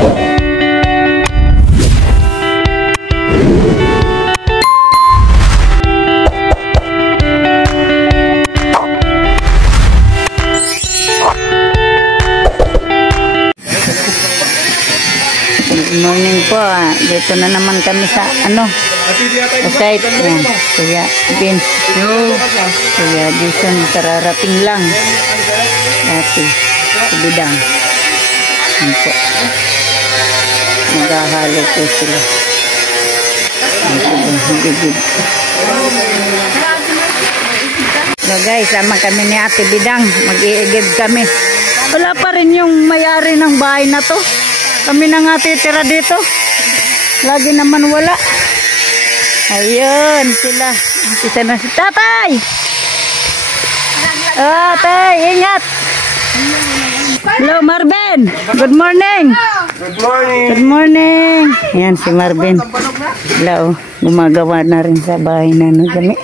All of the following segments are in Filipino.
Good morning po. Dito na naman kami sa site. Yan. Kuya Vince. Kuya Jason, kararating lang. Ate, Bidang. Yan po. Maghahalo po sila. So guys, sama kami ni Ate Bidang. Mag-i-give kami. Wala pa rin yung may-ari ng bahay na to. Kami na nga titira dito. Lagi naman wala. Ayun sila. Isa na si Tatay. Tay, ingat. Hello Marvin. Good morning. Good morning. Good morning. Yan si Marvin. Hello. Gumagawa na rin sa bahay na kami.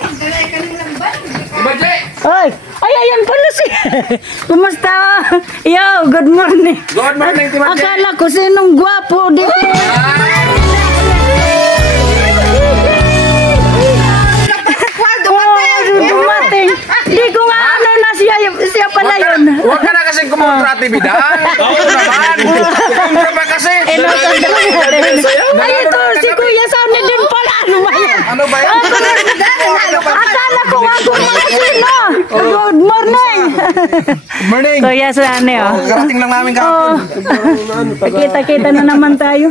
Ay, ayan pala si. Kumusta? Yo, good morning. Good morning, Timothy. Akala ko sinong gwapo dito. Dumating. Hindi ko nga na siya pala yun. Huwag ka na kasing kumontra, Ate Bidang. Oo naman. Kumontra pa kasi. Ay, ito, si Kuya Sonny din pala. Ano ba yan? Ano ba yan? Akala ko nga kumasin, Good morning. Good morning. Kuya Sonny, Karating lang namin kahapon. Kita-kita na naman tayo.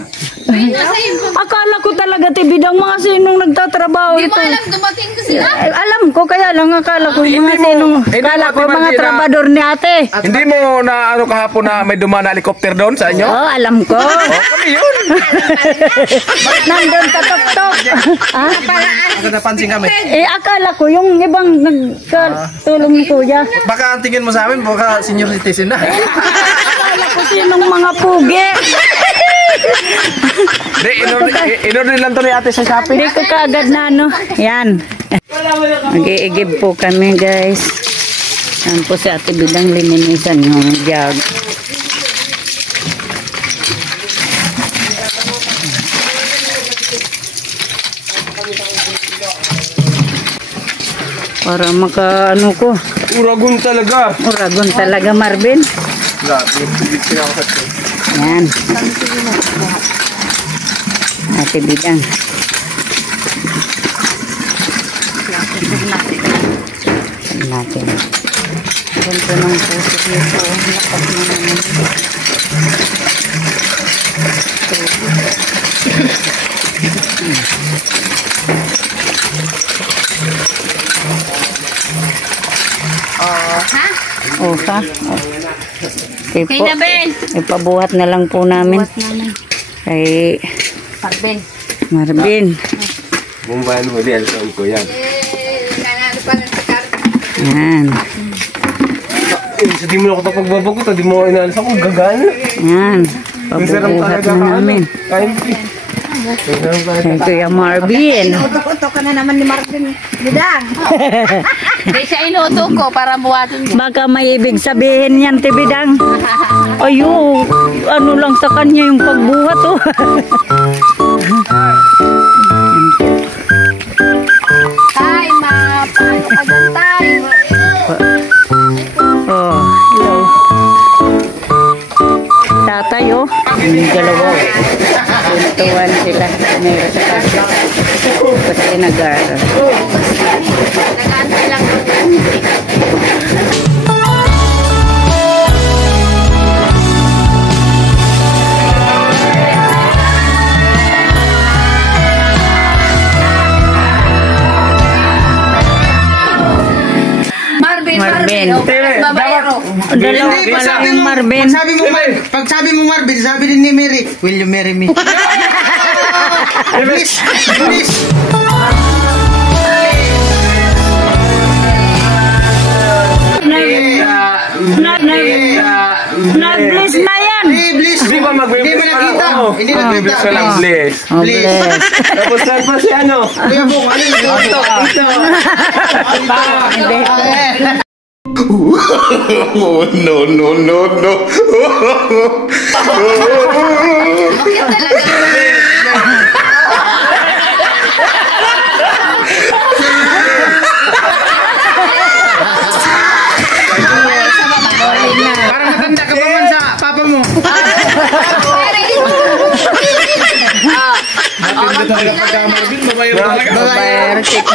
Akala ko talaga, Tibidang, mga sinong nagtatrabaho ito. Hindi mo alam, dumating ko sila. Alam ko, kaya lang akala ko mga sinong, akala ko mga trabador ni ate. Hindi mo na kahapon na may dumaan na helicopter doon sa inyo? Oo, alam ko. Kami yun. Nandun sa tok-tok. Ako napansin kami. Akala ko yung ibang nagkatulong ni Kuya. Baka ang tingin mo sa amin, baka senior citizen na. Akala ko sinong mga pugi. Hindi, inorder lang to ni ate sa Shopee. Hindi ko kaagad na Yan. Mag-i-give po kami guys. Yan po si Ate Bidang lininisan yung jug. Para maka ko. Uragon talaga. Uragon talaga Marvin. Yan. Ate Bidang. Natin. Ganito ng puso nito. Lakas na naman. Ha? Kay Nabel. Ipabuhat na lang po namin. Kay Marvin. Bumbahan mo din ang ko yan. Yan. Di mo na ako pagbabagot, di mo inalis ako, gagana. Yan. Pabuhat na namin. Kay Kuya Marvin. Inuto ka na naman ni Marvin. Bidang. Hindi siya inuto ko para buhatin niya. Baka may ibig sabihin yan, Tibidang. Ayo, ano lang sa kanya yung pagbuhat, Hi, ma. Paano tayo? Hello. Tatay, yung dalawa. Tuntuan sila. Meron sa kasi. Kasi nag-aaral. Nag-aantay lang. Marvin. Babayero. Dalawa pala yung Marvin. Pag sabi mo Marvin, sabi din ni Mary, will you marry me? Please, please. Nag-bliss na yan. Hindi ba mag-bliss pa nakita? Hindi nakita. Bliss lang, bliss. Please. Tapos saan pa si ano? Kuya Bong, ano yung ito? Oh, no, no, no, no.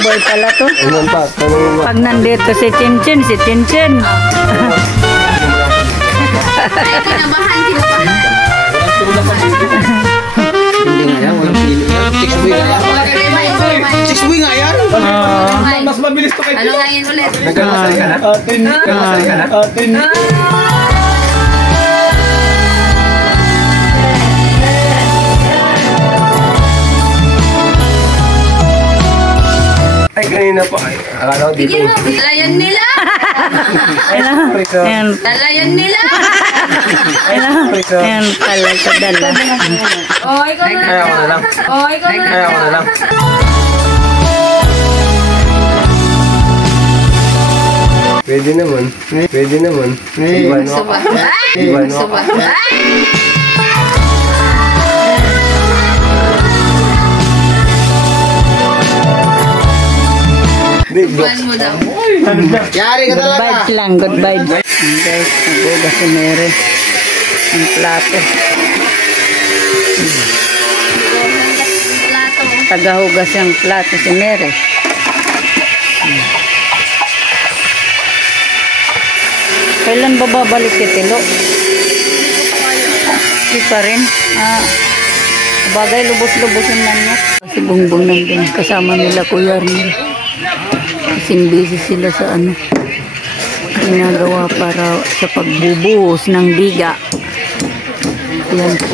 boy pala to. Ayun pa, tanong mo. Pag nandito si Chinchin, Ay, kinabahan. Hindi nga yan, walang pili yan. 6 buwi nga yan. 6 buwi nga yan. Mas mabilis to kay Ano nga yun ulit? Nagkalasay ka na? Nagkalasay ka na? Ay, kanina pa. Ay, akala ko dito. Bigyan mo, dalayan nila. Ayan, Dalayan nila. ayan pala sa dala. Oh, ikaw na Kaya ko na lang. Oh, ikaw na Kaya ko na lang. Pwede naman. Pwede naman. Suba. Ay! Suba. Ay! Big box. Buwan mo daw. Yari ka Good talaga. vibes lang, good vibes. Ayan, guys, nagugas si Mary. Ang plato. Plato. Tagahugas yung plato si Mary. Kailan ba babalik si Tilo? Hindi pa rin. Bagay, lubos-lubosin lang niya. Si Bongbong nandun, kasama nila Kuya Arnel. Kasing busy sila sa ano. Ginagawa para sa pagbubuhos ng biga. Yan po.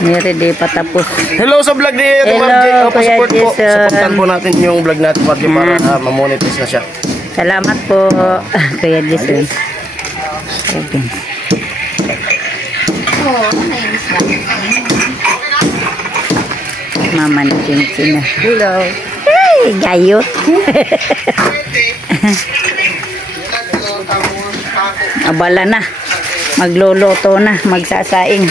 Mary, di patapos. Hello sa vlog ni Hello, Ma'am Jane. Kuya Pa-support po. Jason. Supportan po natin yung vlog natin Ma'am Jane, para ma-monetize na siya. Salamat po, Kuya Jason. Okay. Oh, nainis lang. Mama ni Cincin na. Hello. Hey, gayot. Abala na. Magluluto na. Magsasaing.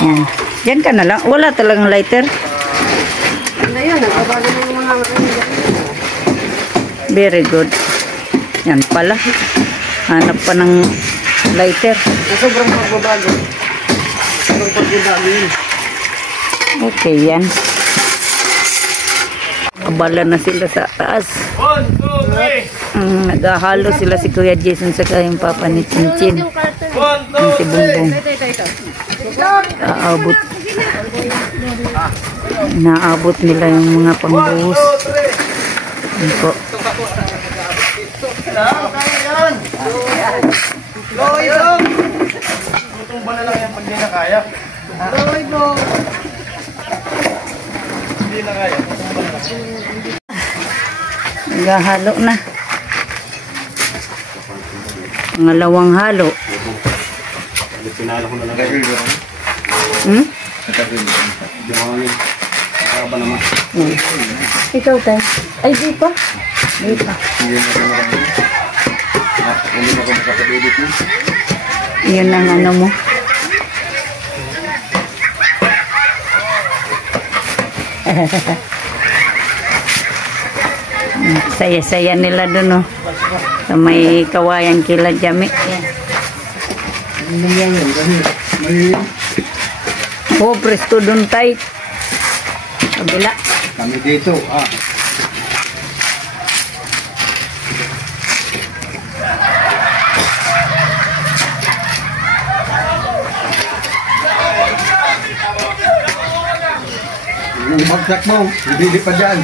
Yan. Diyan ka na lang. Wala talagang lighter. Very good. Yan pala. Hanap pa ng lighter. Sobrang pagbabago. Sobrang pagbabago yun. Okay, yan. Abala na sila sa taas. 1, 2, 3. Naghahalo sila si Kuya Jason sa kayang papa ni Cincin. 1, 2, Yung si Bongbong. Naabot. Naabot nila yung mga pangbuhos. Yan po. Itong ba na lang yan pag di na kaya? Hindi na kaya. Naghahalo na. Pangalawang halo. Pinala ko na lang kayo. Hmm? Dumangin. Nakaba naman. Ikaw tayo. Ay, di pa. Di pa. Hindi na ako makapabibit mo. Yun ang ano mo. Saya-saya nila dun, oh. Sa may kawayan kila Jami. Oh, presto dun tayo. Kabila. Kami dito. Yung bagsak mo, hindi pa dyan.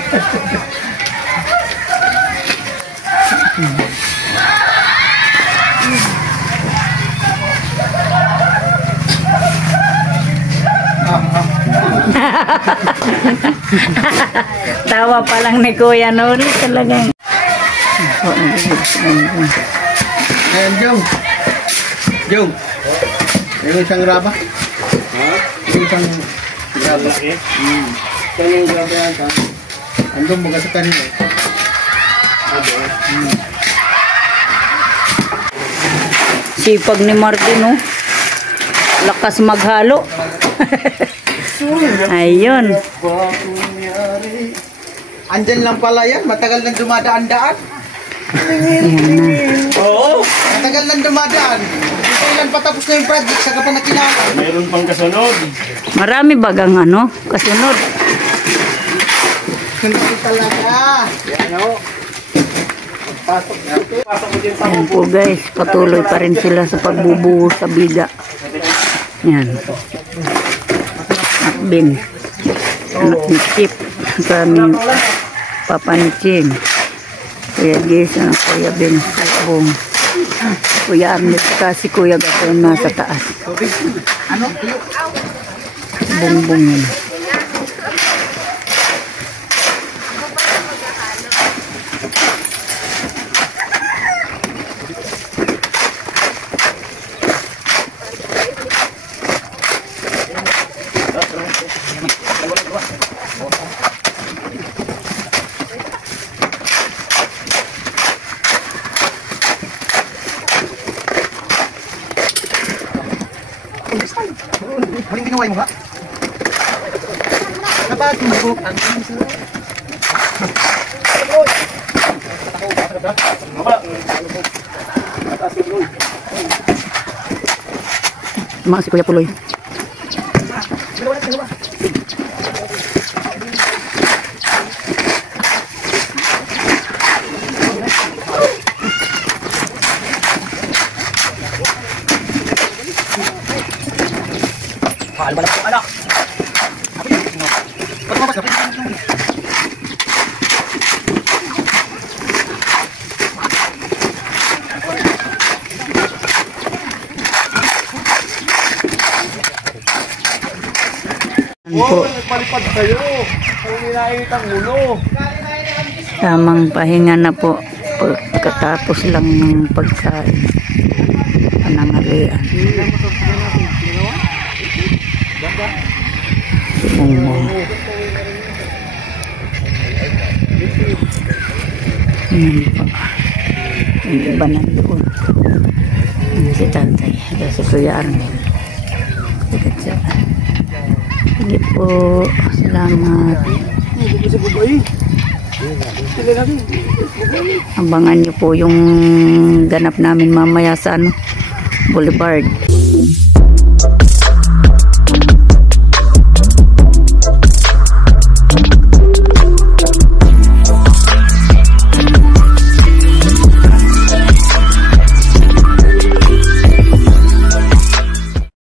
Tawa pa lang ni Kuya Nori talagang. Ayan, Jong. Jong. Yung isang graba. Yung isang graba. Saan yung graba yan? Andun mga sa kanila. Sipag ni Martin, oh. Lakas maghalo. Ayun. Andyan lang pala yan. Matagal nang dumadaan-daan. Ayan na. Oo. Matagal nang dumadaan. Kailan patapos na yung project sa kapag nakilala? Meron pang kasunod. Marami bagang ano, kasunod. Hindi talaga. Yan po guys, patuloy pa rin sila sa pagbubuhos sa biga. Yan. At Ben, anak ni Chip, kami papa ni Ching. Kuya Jason, Kuya Ben, Bong. Kuya Arnett, kasi Kuya Gaton nasa taas. Bongbong yun. Huling ginawa mo ba? Dapat mag-book. Mga si Kuya Puloy. Po. Palipad kayo. Kung ninait ang ulo. Tamang pahinga na po pagkatapos lang ng pagkain. Panangalian. Bongbong. Yan po. Yung iba nandoon. Yan si tatay. Yan si Kuya Arnel. Sige po. Salamat. Abangan nyo po yung ganap namin mamaya sa Boulevard.